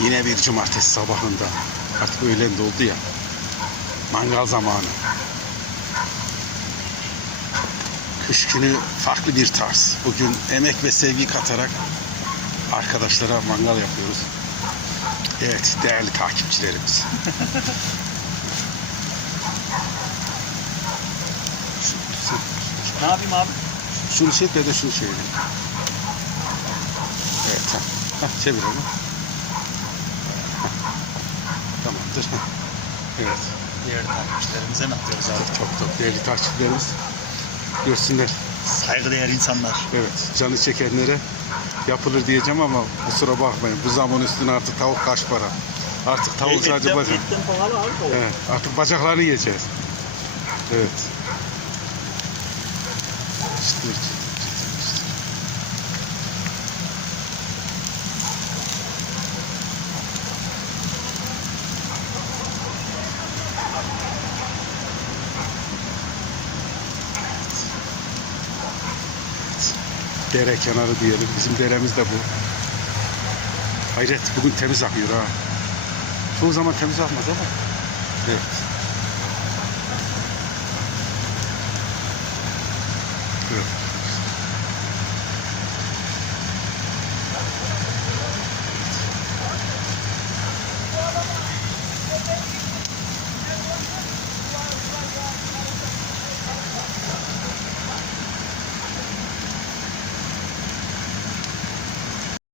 Yine bir cumartesi sabahında. Artık öğlen de oldu ya. Mangal zamanı. Kış günü farklı bir tarz. Bugün emek ve sevgi katarak arkadaşlara mangal yapıyoruz. Evet değerli takipçilerimiz. Ne yapayım abi? Şunu çek ve de şunu çevir. Evet ha. Hah, çevir onu. Tamamdır. Evet. Değerli takipçilerimize ne yapıyoruz abi? Çok çok değerli takipçilerimiz görsünler. Saygıdeğer insanlar. Evet. Canı çekenlere yapılır diyeceğim ama kusura bakmayın. Bu zaman üstüne artık tavuk kaç para. Artık tavuk sadece bacak. Etten pahalı abi tavuk. Evet, artık bacaklarını yiyeceğiz. Evet. Çıtır Dere kenarı diyelim. Bizim deremiz de bu. Hayret bugün temiz akıyor ha. Çoğu zaman temiz akmaz ama. Evet. Evet.